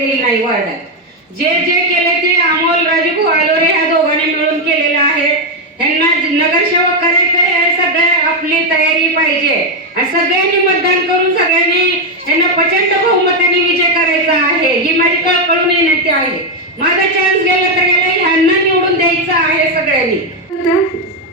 घातलेली नाही वार्डात जे जे केले ते अमोल राजू आलोरे ह्या दोघांनी मिळून केलेलं आहे. यांना नगरसेवक करायचं हे सगळं आपली तयारी पाहिजे. आणि सगळ्यांनी मतदान करून सगळ्यांनी यांना प्रचंड बहुमत विजय करायचा आहे ही माझी कळकळून विनंती आहे माझा चान्स गेला तर गेला ह्यांना निवडून द्यायचं आहे सगळ्यांनी होता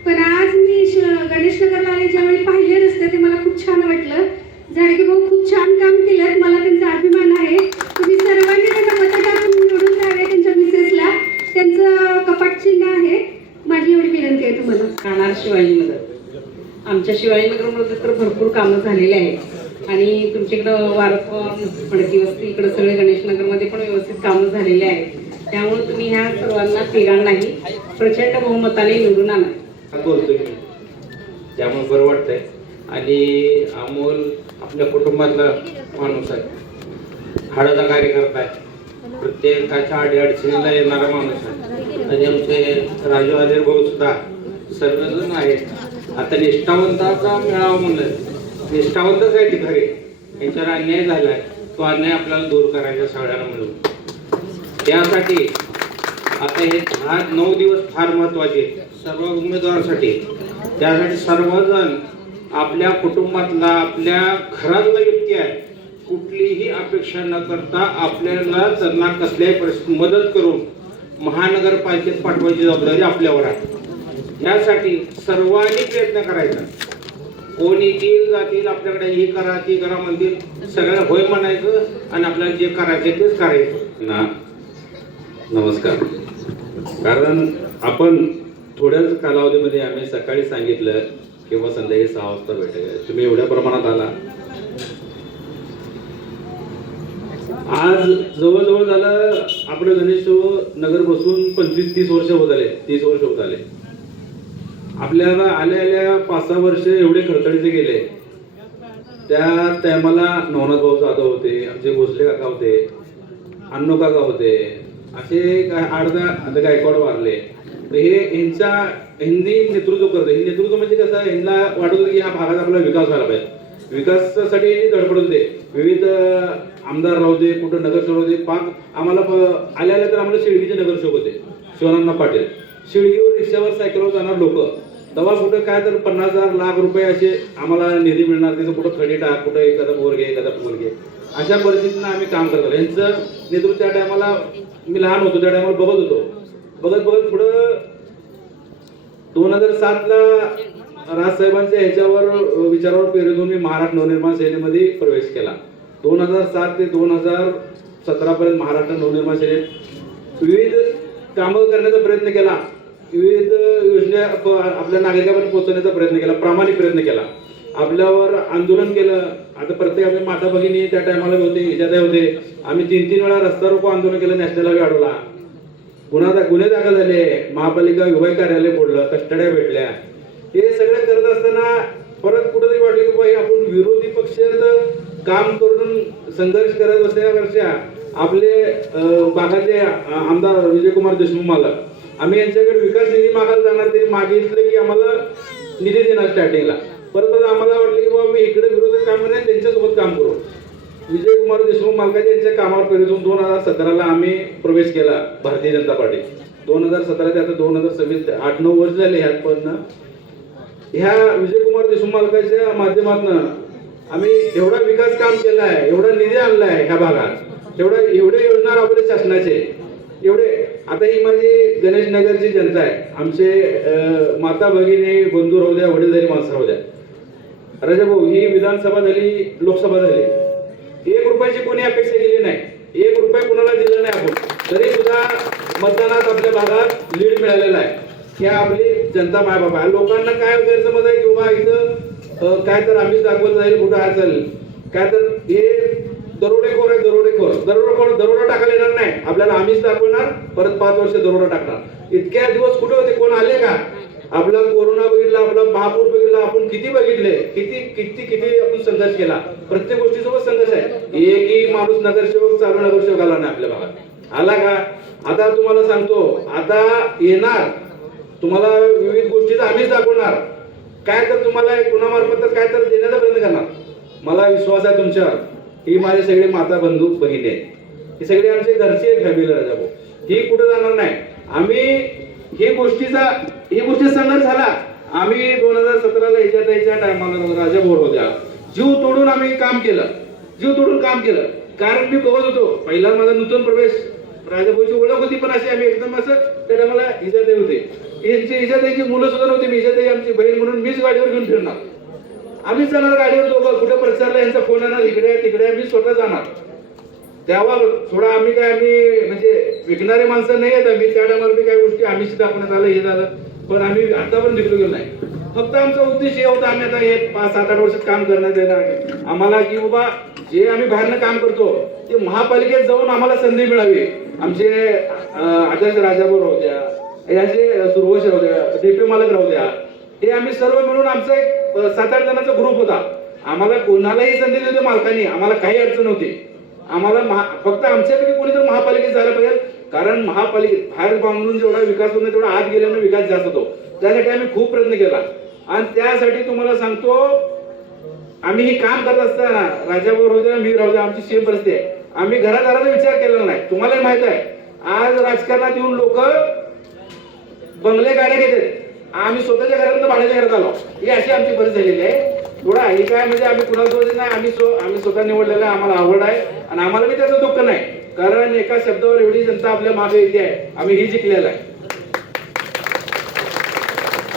पण आज मी श- गणेश नगरला आले ज्यावेळी पाहिले रस्ते ते मला खूप छान वाटलं झाडगे भाऊ खूप छान काम केलं मला त्यांचा अभिमान आहे तुम्ही सर्वांनी त्यांना मतं टाकून निवडून द्यावे त्यांच्या मिसेसला त्यांचं कपाट चिन्ह आहे माझी एवढी विनंती आहे तुम्हाला राहणार शिवाजीनगर आमच्या शिवाजीनगरमध्ये तर भरपूर कामं झालेली आहेत. आणि तुमच्याकडं वारपण फडकी वस्ती इकडं सगळे गणेशनगरमध्ये पण व्यवस्थित कामं झालेले आहेत. त्यामुळे तुम्ही ह्या सर्वांना तिघांनाही प्रचंड बहुमताने निवडून आणा बोलतोय मी. त्यामुळे बरं वाटतंय. आणि अमोल आपल्या कुटुंबातला माणूस आहे. हाडाचा कार्यकर्ता आहे. प्रत्येकाच्या अडीअडचणीला येणारा माणूस आहे. आणि आमचे राजू आदेर भाऊ सुद्धा सर्वजण आहेत. आता निष्ठावंताचा मेळावा म्हणलं. निष्ठावंतच आहे ते खरे. यांच्यावर अन्याय झालाय. तो अन्याय आपल्याला दूर करायचा सगळ्यांना मिळून. त्यासाठी आता हे दहा नऊ दिवस फार महत्त्वाचे आहेत. सर्व उमेदवारांसाठी. त्यासाठी सर्वजण आपल्या कुटुंबातला आपल्या घरातला व्यक्ती आहे. कुठलीही अपेक्षा न करता आपल्याला त्यांना कसल्याही परिस्थितीत मदत करून महानगरपालिकेत पाठवायची जबाबदारी आपल्यावर आहे. यासाठी सर्वांनी प्रयत्न करायचा. कोण येतील जातील आपल्याकडे हे करा ते करा म्हणतील सगळं होय म्हणायचं आणि आपल्याला जे करायचं तेच करायचं. ना नमस्कार. कारण आपण थोड्याच कालावधीमध्ये आम्ही सकाळी सांगितलं किंवा संध्याकाळी सहा वाजता भेटायला तुम्ही एवढ्या प्रमाणात आला. आज जवळजवळ झालं आपलं गणेश नगर बसून पंचवीस तीस वर्ष होत आले तीस वर्ष होत आले. आपल्याला आल्या आल्या पाच सहा वर्ष एवढे खडतडीचे गेले. त्या टायमाला नवनाथ भाऊ जाधव होते आमचे भोसले काका होते अण्णू काका होते असे काय आठ दहा आता गायकवाड वारले. तर हे यांचा हिंदी नेतृत्व करते. हे नेतृत्व म्हणजे कसं ह्यांना वाटत होतं की ह्या भागात आपला विकास व्हायला पाहिजे. विकासासाठी यांनी धडपड होते. विविध आमदार राहू दे कुठं नगरसेवक होते पाक आम्हाला आल्या आल्या तर आम्हाला शिळगीचे नगरसेवक होते. शिवानंद पाटील. शिळगीवर रिक्षावर सायकलवर जाणार लोक. तेव्हा कुठं काय तर पन्नास हजार लाख रुपये असे आम्हाला निधी मिळणार तिथं कुठं खडी टाक कुठं एखादा बोर घे एखादा बोर घे अशा परिस्थितीनं आम्ही काम करतो यांचं नेतृत्व त्या टायमाला मी लहान होतो त्या टायमाला बघत होतो. बघत बघत पुढं दोन हजार सातला राजसाहेबांच्या ह्याच्यावर विचारावर पेरून मी महाराष्ट्र नवनिर्माण सेनेमध्ये प्रवेश केला. दोन हजार सात ते दोन हजार सतरा पर्यंत महाराष्ट्र नवनिर्माण सेनेत विविध कामं करण्याचा प्रयत्न केला. विविध योजना आपल्या नागरिकांपर्यंत पोहोचवण्याचा प्रयत्न केला प्रामाणिक प्रयत्न केला. आपल्यावर आंदोलन केलं. आता प्रत्येक आपल्या माता भगिनी त्या टायमाला होते ह्याच्यात होते. आम्ही तीन तीन वेळा रस्ता रोको आंदोलन केलं नॅशनल हायवे अडवला गुन्हा दा- गुन्हे दाखल झाले. महापालिका विभाग कार्यालय फोडलं कस्टड्या भेटल्या. हे सगळं करत असताना परत कुठेतरी वाटलं की बाई आपण विरोधी पक्षात काम करून संघर्ष करत असल्यापेक्षा आपले अं, भागाचे आमदार विजयकुमार देशमुख मालक आम्ही यांच्याकडे विकास निधी मागायला जाणार ते मागितलं की आम्हाला निधी देणार स्टार्टिंगला. परत परत आम्हाला वाटलं की बाबा मी इकडे विरोधी काम करेन त्यांच्यासोबत काम करू. विजयकुमार देशमुख मालकाच्या यांच्या कामावर पेरून दोन हजार सतराला आम्ही प्रवेश केला भारतीय जनता पार्टी. दोन हजार सतरा ते आता दोन हजार सव्वीस आठ नऊ वर्ष झाले ह्यात पण ह्या विजयकुमार देशमुख मालकाच्या माध्यमातून आम्ही एवढा विकास काम केला आहे एवढा निधी आणलाय ह्या भागात. एवढा एवढे योजना राबवले शासनाचे. एवढे आता ही माझी गणेश नगरची जनता आहे. आमचे माता भगिनी बंधू राहू द्या झाली माणसं राहू द्या. राजाभाऊ ही विधानसभा झाली लोकसभा झाली. एक रुपयाची कोणी अपेक्षा केली नाही. एक रुपये कुणाला दिला नाही आपण. तरी सुद्धा मतदानात आपल्या भागात लीड मिळालेला आहे. हे आपली जनता मायबाप आहे. लोकांना काय गैरसमज आहे की बाबा इथं काय तर आम्हीच दाखवत जाईल कुठं आहे चालेल काय तर हे दरोडेखोर आहे दरोडेखोर दरोडेखोर दरोडा टाकायला येणार नाही. आपल्याला आम्हीच दाखवणार परत पाच वर्ष दरोडा टाकणार. इतक्या दिवस कुठे होते? कोण आले का? आपला कोरोना बघितला आपला महापूर बघितला आपण किती बघितले? किती किती किती आपण संघर्ष केला? प्रत्येक गोष्टीसोबत संघर्ष आहे. एकही माणूस नगरसेवक चालू नगरसेवक आला नाही आपल्या भागात. आला का? आता तुम्हाला सांगतो आता येणार. तुम्हाला विविध गोष्टीचा आम्हीच दाखवणार. काय तर तुम्हाला कुणामार्फत काय तर देण्याचा प्रयत्न करणार. मला विश्वास आहे तुमच्यावर. ही माझे सगळे माता बंधू भगिनी आहेत. हे सगळे आमचे घरचे फॅमिली राजाभाऊ ही कुठं जाणार नाही. आम्ही हे गोष्टीचा ही गोष्टी संघर्ष झाला. आम्ही दोन हजार सतराला याच्या त्याच्या टायमाला राजाभाऊ होत्या. जीव तोडून आम्ही काम केलं. जीव तोडून काम केलं. कारण मी बघत होतो पहिला माझा नूतन प्रवेश राजाभाऊची ओळख होती पण अशी आम्ही एकदम असं त्या टायमाला इजाताई होते. यांची इजाताईची मुलं सुद्धा नव्हती मी इजाताई आमची बहीण म्हणून मीच गाडीवर घेऊन फिरणार. आम्ही जाणार गाडीवर दोघं. कुठे प्रचारला यांचा फोन येणार? इकडे तिकडे. मी स्वतः जाणार. तेव्हा थोडा आम्ही काय आम्ही म्हणजे विकणारे माणसं नाही आहेत आम्ही. त्या टायमाला बी काही गोष्टी आम्ही दाखवण्यात आलं हे झालं. पण आम्ही आतापर्यंत निघलो गेलो नाही. फक्त आमचा उद्देश हे होता आम्ही आता हे पाच सात आठ वर्षात काम करण्यात येणार आम्हाला की बाबा जे आम्ही बाहेरनं काम करतो ते महापालिकेत जाऊन आम्हाला संधी मिळावी. आमचे आदर्श राजाभाऊ राहू द्या याचे सुरवश राहू द्या डीपी मालक राहू द्या हे आम्ही सर्व मिळून आमचं एक सात आठ जणांचा ग्रुप होता. आम्हाला कोणालाही संधी दिली मालकाने. आम्हाला काही अडचण होती आम्हाला महा- फक्त आमच्यापैकी कोणी तर महापालिकेत जायला पाहिजे. कारण महापालिकेत बाहेर बांधून जेवढा विकास होत तेवढा आत गेल्यानं विकास जास्त होतो. त्यासाठी आम्ही खूप प्रयत्न केला. आणि त्यासाठी तुम्हाला सांगतो आम्ही हे काम करत असताना राजाभाऊ राहू द्या मी राहू द्या आमची सेम परिस्थिती आहे. आम्ही घरादाराचा विचार केलेला नाही. तुम्हालाही माहीत आहे. आज राजकारणात येऊन लोक बंगले गाड्या घेतात. आम्ही स्वतःच्या घरात भाड्याच्या घरात आलो. ही अशी आमची परिस्थिती झालेली आहे. थोडा हे काय म्हणजे आम्ही कुणासोबत नाही आम्ही स्व- आम्ही स्वतः निवडलेलं आहे आम्हाला आवड आहे. आणि आम्हाला बी त्याचं दुःख नाही. कारण एका शब्दावर एवढी जनता आपल्या मागे येते आहे. आम्ही ही जिंकलेला आहे.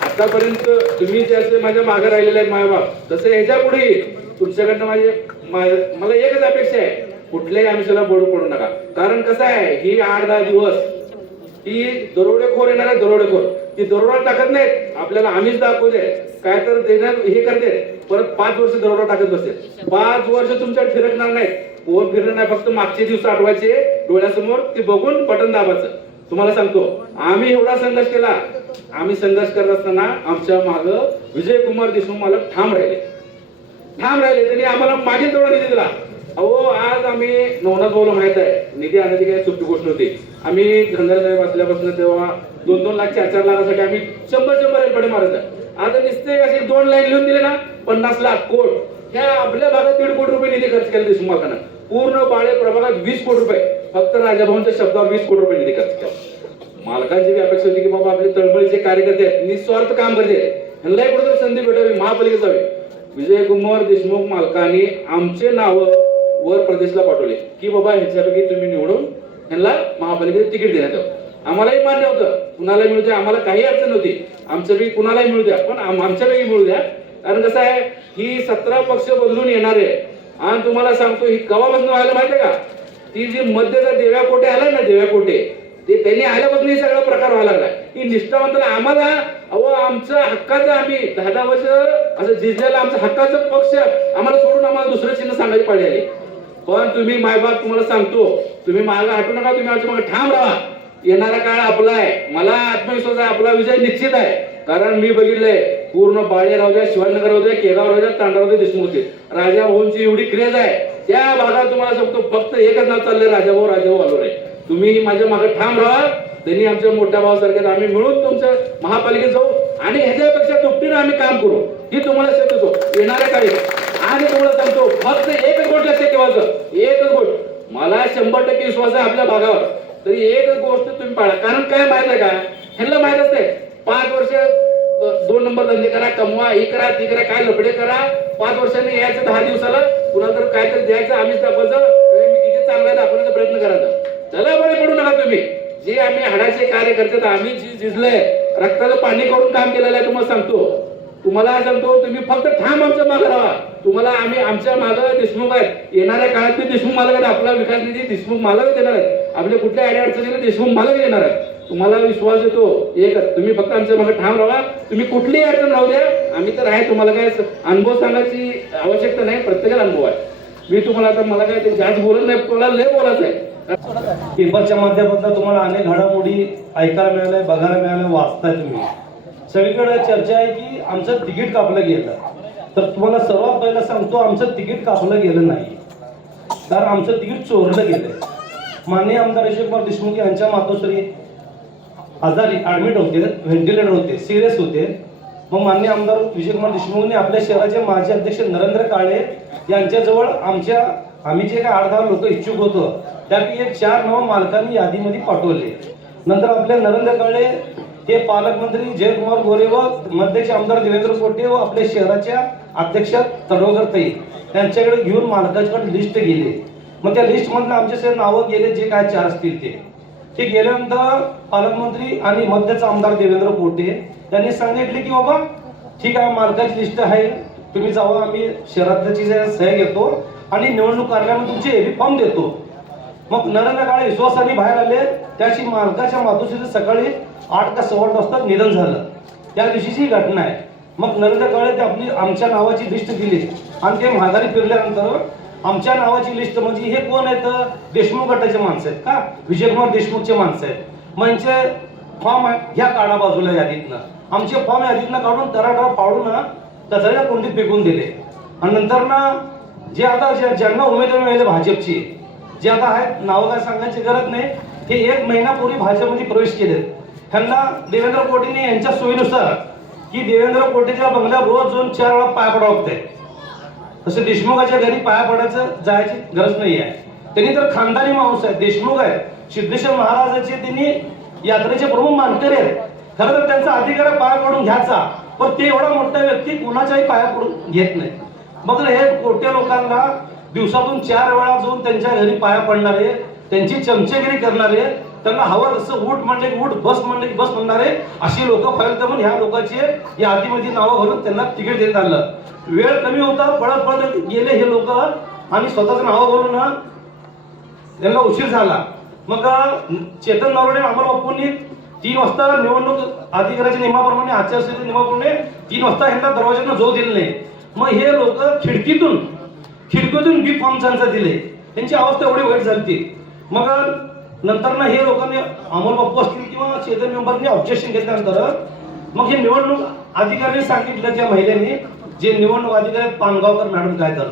आतापर्यंत तुम्ही जे असे माझ्या मागे राहिलेले आहेत मायबाप तसे ह्याच्या पुढे तुमच्याकडनं माझे मला एकच अपेक्षा आहे. कुठल्याही आमिषाला बोर्ड पडू नका. कारण कसं आहे ही आठ दहा दिवस ही दरोडेखोर येणार आहे दरोडेखोर. ती दरोडा टाकत नाहीत. आपल्याला आम्हीच दाखवते काय तर देणार हे करते. परत पाच वर्ष दरोडा टाकत बसते. पाच वर्ष तुमच्यात फिरकणार नाहीत. कोण फिरणार नाही? फक्त मागचे दिवस आठवायचे. डोळ्यासमोर ते बघून बटन दाबायचं. तुम्हाला सांगतो आम्ही एवढा संघर्ष केला. आम्ही संघर्ष करत असताना आमच्या माग विजय कुमार देशमुख मालक ठाम राहिले. ठाम राहिले. त्यांनी आम्हाला मागे तेवढा निधी दिला. अहो आज आम्ही नवनाथ भाऊला माहीत आहे. निधी आणायची काही सोपी गोष्ट होती. आम्ही धनगर साहेब असल्यापासून तेव्हा दोन दोन लाख चार चार लाखासाठी आम्ही शंभर शंभर एलपडे मारत आहे. आता नुसते असे दोन लाईन लिहून दिले ना पन्नास लाख कोट. ह्या आपल्या भागात दीड कोटी रुपये निधी खर्च केला देशमुख पूर्ण बाळे प्रभागात वीस कोटी रुपये. फक्त राजाभाऊंच्या शब्दावर वीस कोटी रुपये निधी खर्च केला. मालकांची बी अपेक्षा होती की बाबा आपले तळमळीचे कार्यकर्ते आहेत निस्वार्थ काम करते ह्यांनाही कुठेतरी संधी भेटावी महापालिकेत जावी. विजय कुमार देशमुख मालकांनी आमचे नाव वर प्रदेशला पाठवले. की बाबा ह्याच्यापैकी तुम्ही निवडून ह्यांना महापालिकेत तिकीट देण्यात आम्हालाही मान्य होतं. कुणाला मिळू द्या आम्हाला काही अडचण नव्हती. आमचं बी कुणालाही मिळू द्या पण आमच्या आमच्यापैकी मिळू द्या. कारण कसं आहे ही सतरा पक्ष बदलून येणार आहे. आणि तुम्हाला सांगतो ही कवापासून व्हायला माहिती आहे का? ती जी मध्यचा देव्या कोटे आला ना देव्या कोटे ते त्यांनी आल्यापासून हे सगळा प्रकार व्हायला लागला. ही निष्ठावंत आम्हाला अहो आमचं हक्काचं आम्ही दहा दहा वर्ष असं झिजलेलं आमचं हक्काचं पक्ष आम्हाला सोडून आम्हाला दुसरं चिन्ह सांगायची पाहिजे पण तुम्ही मायबाप तुम्हाला सांगतो तुम्ही मागे हटू नका तुम्ही आमच्या मागे ठाम राहा. येणारा काळ आपला आहे. मला आत्मविश्वास आहे आपला विजय निश्चित आहे. कारण मी बघितलंय पूर्ण बाळे राहू द्या शिवाजीनगर राहू द्या केगाव राहू द्या तांडा राहू देशमुख राजा भाऊंची एवढी क्रेज आहे. त्या भागात तुम्हाला सांगतो फक्त एकच नाव चाललंय राजाभाऊ राजाभाऊ आलो रे तुम्ही माझ्या मागे ठाम राहा. त्यांनी आमच्या मोठ्या भावासारखे आम्ही मिळून तुमच्या महापालिकेत जाऊ. आणि ह्याच्यापेक्षा दुपटीनं आम्ही काम करू. ही तुम्हाला शक्यतो येणाऱ्या काळी. आणि तुम्हाला सांगतो फक्त एकच गोष्ट लक्षात ठेवायचं. एकच गोष्ट. मला शंभर टक्के विश्वास आहे आपल्या भागावर. तरी एकच गोष्ट तुम्ही पाळा. कारण काय माहीत आहे का? ह्यांना माहीत असते पाच वर्ष दोन नंबर धंदे करा कमवा हे करा ती करा काय लपडे करा. पाच वर्षांनी यायचं दहा दिवसाला. कुणाला तर काय तर द्यायचं आम्हीच दाखवायचं. मी किती चांगला दाखवण्याचा प्रयत्न करायचा. चला बरे पडू नका तुम्ही. जे आम्ही हाडाचे कार्य करतात आम्ही जी झिजलंय रक्ताचं पाणी करून काम केलेलं आहे तुम्हाला सांगतो. तुम्हाला सांगतो तुम्ही फक्त ठाम आमच्या माग राहा तुम्हाला आम्ही आमच्या मागे देशमुख आहेत. येणाऱ्या काळात ते देशमुख मालक आहेत आपला विकास निधी देशमुख मालक देणार आहेत. आपल्या कुठल्या अडी अडचणीला देशमुख मालक येणार आहे तुम्हाला विश्वास येतो. एक तुम्ही फक्त आमच्या मागे ठाम राहा. तुम्ही कुठलीही अडचण राहू द्या. आम्ही तर आहे. तुम्हाला काय अनुभव सांगायची आवश्यकता नाही. प्रत्येकाला अनुभव आहे. मी तुम्हाला आता मला काय ते जास्त बोलत नाही. तुम्हाला लय बोलायचं आहे? पेपरच्या माध्यमातून तुम्हाला अनेक घडामोडी ऐकायला मिळाल्या बघायला मिळाल्या वाचताय तुम्ही. सगळीकडे चर्चा आहे की आमचं तिकीट कापलं गेलं. तर तुम्हाला सर्वात पहिला सांगतो आमचं तिकीट कापलं गेलं नाही. तर आमचं तिकीट चोरलं गेलं माननीय आमदार अशोक कुमार देशमुख यांच्या मातोश्री आजारी ऍडमिट होते व्हेंटिलेटर होते सिरियस होते. मग मान्य आमदार विजयकुमार देशमुखने आपल्या शहराचे माजी अध्यक्ष नरेंद्र काळे यांच्याजवळ आमच्या आम्ही जे काय आठ दहा लोक इच्छुक होतो त्यापैकी एक चार नाव मालकांनी यादीमध्ये पाठवले. नंतर आपल्या नरेंद्र काळे हे पालकमंत्री जयकुमार गोरे व मध्यचे आमदार देवेंद्र कोटे व आपल्या शहराच्या अध्यक्ष तडवकर ताई त्यांच्याकडे घेऊन मालकाच्याकडे लिस्ट गेली. मग त्या लिस्ट मधले आमचे नावं गेले जे काय चार असतील ते. ते गेल्यानंतर पालकमंत्री आणि मध्यचा आमदार देवेंद्र कोटे त्यांनी सांगितले की बाबा ठीक आहे मालकाची लिस्ट आहे तुम्ही जावा आम्ही शहरातल्याची सह सह्या घेतो आणि निवडणूक कार्यालयामध्ये तुमचे एबी फॉर्म देतो. मग नरेंद्र काळे विश्वासाने बाहेर आले त्याची मालकाच्या मातोश्रीचं सकाळी आठ का सव्वा आठ वाजता निधन झालं. त्या दिवशीची ही घटना आहे. मग नरेंद्र काळे ते आपली आमच्या नावाची लिस्ट दिली. आणि ते माघारी फिरल्यानंतर आमच्या नावाची लिस्ट म्हणजे हे कोण आहेत? देशमुख गटाचे माणसं आहेत का? विजयकुमार देशमुखचे माणसं आहेत. म्हणजे फॉर्म घ्या काढा बाजूला यादीतनं. आमचे फॉर्म यादीतनं काढून तराटा पाडून ना कचऱ्याच्या कोंडीत फेकून दिले. आणि नंतर ना जे आता ज्यांना उमेदवारी मिळाले भाजपची जे आता आहेत नावं काय सांगायची गरज नाही. हे एक महिनापूर्वी भाजपमध्ये प्रवेश केले त्यांना देवेंद्र कोटेने यांच्या सोयीनुसार की देवेंद्र कोटेच्या बंगल्यावर रोज जाऊन चार वेळा पाय पडावं लागतंय. तसं देशमुखाच्या घरी पाया पडायचं जायची गरज नाही आहे. त्यांनी तर खानदानी माणूस आहे देशमुख आहे. सिद्धेश्वर महाराजाचे त्यांनी यात्रेचे प्रमुख मानकरी आहेत. खरं तर त्यांचा अधिकार पाय पाया पडून घ्यायचा. पण ते एवढा मोठा व्यक्ती कुणाच्याही पाया पडून घेत नाही. मग हे कोट्या लोकांना दिवसातून चार वेळा जाऊन त्यांच्या घरी पाया पडणारे त्यांची चमचेगिरी करणारे त्यांना हवं तसं उठ म्हणले की उठ बस म्हणले की बस म्हणणारे अशी लोक फैलत म्हणून ह्या लोकांचे या आधीमध्ये नावं भरून त्यांना तिकीट देत आलं वेळ कमी होता पळत पळत गेले हे लोक आणि स्वतःचं नावं भरून ना त्यांना उशीर झाला. मग चेतन नरवडे अमर बापूंनी तीन वाजता निवडणूक अधिकाऱ्याच्या नियमाप्रमाणे आचारसंहिता नियमाप्रमाणे तीन वाजता ह्यांना दरवाज्यानं जो दिले नाही. मग हे लोक खिडकीतून खिडकीतून बी फॉर्म त्यांचा दिले. त्यांची अवस्था एवढी वाईट झाली मग नंतर ना हे लोकांनी अमोल बाप्पू असतील किंवा चेतन मेंबरनी ऑब्जेक्शन घेतल्यानंतर मग हे निवडणूक अधिकाऱ्यांनी सांगितलं त्या महिलेने जे निवडणूक अधिकारी आहेत, पानगावकर मॅडम काय तर.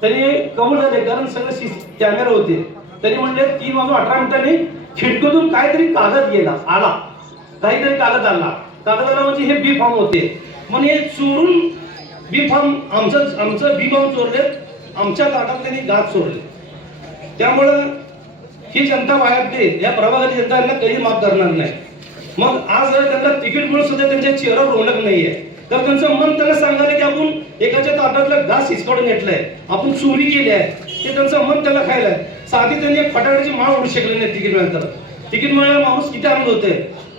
त्यांनी कबूल झाले कारण सगळे कॅमेरे होते. त्यांनी म्हणले तीन वाजून अठरा मिनिटांनी खिडकीतून काहीतरी कागद गेला आला. काहीतरी कागद आला. कागद आला म्हणजे हे बी फॉर्म होते. मग हे चोरून बी फॉर्म आमचं आमचं बी फॉर्म चोरले आमच्या ताटात त्यांनी गात चोरले. त्यामुळं ही जनता बाळगते या प्रभागाची जनता यांना कधी माफ करणार नाही. मग आज जर त्यांना तिकीट मिळून सुद्धा त्यांच्या चेहऱ्यावर रोनक नाहीये तर त्यांचं मन त्यांना सांगायला की आपण एकाच्या ताटातलं घास हिसकाडून घेतलंय आपण चोरी केली आहे ते त्यांचं मन त्याला खायला साधी त्यांनी एक फटाड्याची माळ उडू शकले नाही तिकीट मिळाल्यानंतर. तिकीट मिळाल्यावर माणूस किती आनंद होते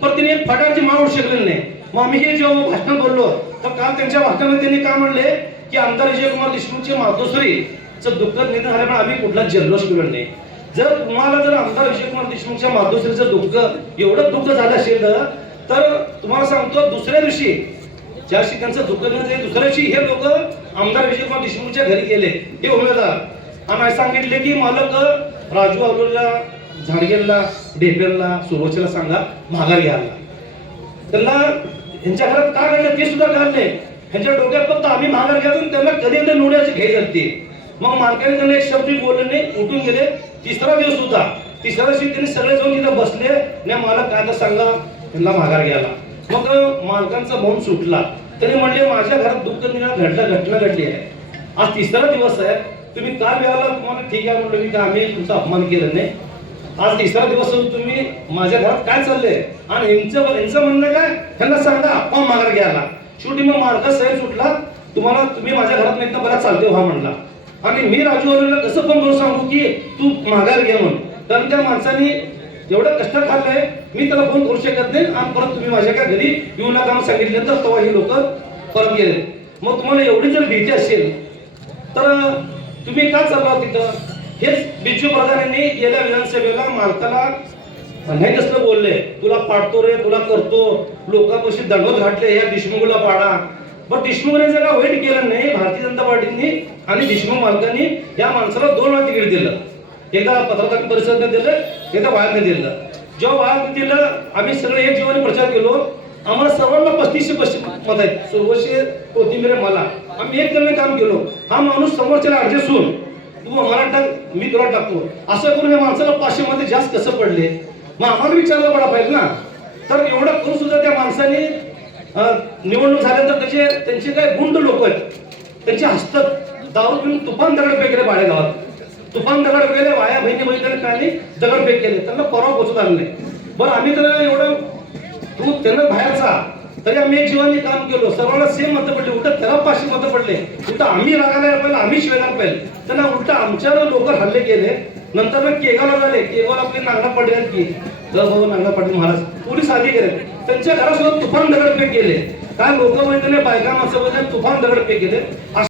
पण त्यांनी एक फटाड्याची माळ उडू शकले नाही. मग आम्ही हे जेव्हा भाषण बोललो तर काल त्यांच्या भाषणामध्ये त्यांनी काय म्हणले की आमदार विजयकुमार देशमुखचे मातोश्रीचं दुःखद निधन झाल्यामुळे आम्ही कुठला जल्लोष मिळत नाही. जर तुम्हाला जर आमदार विजयकुमार देशमुखच्या माधुश्रीचं दुःख एवढं दुःख झालं असेल तर तुम्हाला सांगतो दुसऱ्या दिवशी ज्या दिवशी त्यांचं दुःख झालं दुसऱ्या दिवशी हे लोक आमदार विजयकुमार देशमुखच्या घरी गेले. हे उमेदवार. आणि सांगितले की मालक राजू अग्रोला झाडगेला डेपेलला सुरोचेला सांगा माघार घ्यायला त्यांना यांच्या घरात का घडलं ते सुद्धा घालले नाही. ह्यांच्या डोक्यात फक्त आम्ही माघार घ्यायचो आणि त्यांना कधी एकदा निवडायची घाई जाते मग मालकाने त्यांना एक शब्द बोलले नाही उठून गेले. तिसरा दिवस होता. तिसऱ्या दिवशी त्यांनी सगळे जाऊन तिथे बसले. नाही मला काय तर सांगा त्यांना माघार घ्यायला. मग मालकांचा मौन सुटला. त्याने म्हणले माझ्या घरात दुःख निघा घडलं घटना घडली आहे. आज तिसरा दिवस आहे. तुम्ही काय मिळाला? तुम्हाला ठीक आहे. म्हणलं मी का आम्ही तुमचा अपमान केलं नाही. आज तिसरा दिवस होऊन तुम्ही माझ्या घरात काय चाललंय? आणि यांचं यांचं म्हणणं काय? त्यांना सांगा आपण माघार घ्यायला. शेवटी मग मार्ग सहज सुटला. तुम्हाला तुम्ही माझ्या घरात नाही तर बरा चालते व्हा म्हणला. आणि मी राजू अरुणला कसं पण करून की तू माघार घे म्हणून. कारण त्या माणसाने एवढं कष्ट खाल्लंय मी त्याला फोन करू शकत नाही आणि परत तुम्ही माझ्या काय घरी येऊ नका म्हणून सांगितल्यानंतर तेव्हा हे लोक परत गेले. मग तुम्हाला एवढी जर भीती असेल तर तुम्ही का चालला तिथं? हेच बिजू प्रधान यांनी गेल्या विधानसभेला मालकाला नाही कसलं बोलले? तुला पाडतो रे तुला करतो. लोकांपाशी दंडवत घातले या देशमुखला पाडा. पण देशमुखने जर का वाईट केलं नाही भारतीय जनता पार्टीने आणि देशमुख मालकांनी या माणसाला दोन वेळा तिकीट दिलं. एकदा पत्रकार परिषदने दिलं एकदा बाहेरने दिलं. जेव्हा बाहेर दिलं आम्ही सगळे एक जीवाने प्रचार केलो. आम्हाला सर्वांना पस्तीसशे पस्तीस मत आहेत. सर्वशे कोथिंबीर मला. आम्ही एक जण काम केलो. हा माणूस समोरच्याला ऍडजस्ट होऊन तू मला टाक मी तुला टाकतो. असं करून या माणसाला पाचशे मध्ये जास्त कसं पडले? मग आम्हाला विचारलं पडा पाहिजे ना. तर एवढं करून सुद्धा त्या माणसाने निवडणूक झाल्यानंतर त्याचे त्यांचे काय गुंड लोक आहेत. त्यांचे हस्तक दारू घेऊन तुफान दगड फेकले बाळेगावात. तुफान दगड गेले वाया बहिणी बहिणी काय नाही दगडफेक केले. त्यांना परवा पोचू आलं नाही बरं आम्ही तर एवढं तू त्यांना बाहेरचा तरी आम्ही एक जीवाने काम केलो. सर्वांना सेम मतं पडले. उलट त्याला पाचशे मतं पडले. उलट आम्ही रागायला पाहिजे आम्ही शिवायला पाहिजे त्यांना उलट आमच्यावर लोक हल्ले केले. नंतर मग केगावला झाले केगावला आपले नांगडा पडले की. भाऊ नागना पाटील महाराज. पोलीस आधी गेले. त्यांच्या घरासोबत तुफान दगडफेक केले. काय लोक म्हणजे बायका माणसं तुफान दगडफेक केले.